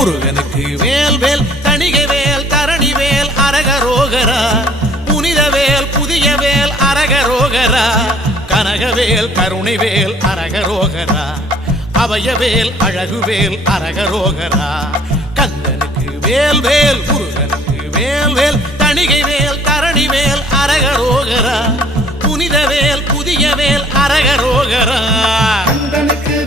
முருகனுக்கு வேல் வேல் தணிகை வேல் தரணி வேல் அரகரோகரா புனித வேல் புதிய வேல் அரகரோகரா கனகவேல் கருணை வேல் அரகரோகரா அபயவேல் அழகுவேல் அரகரோகரா கந்தனுக்கு வேல் வேல் முருகனுக்கு வேல் வேல் தணிகை வேல் தரணி வேல் அரகரோகரா புனித வேல் புதிய வேல் அரகரோகரா கந்தனுக்கு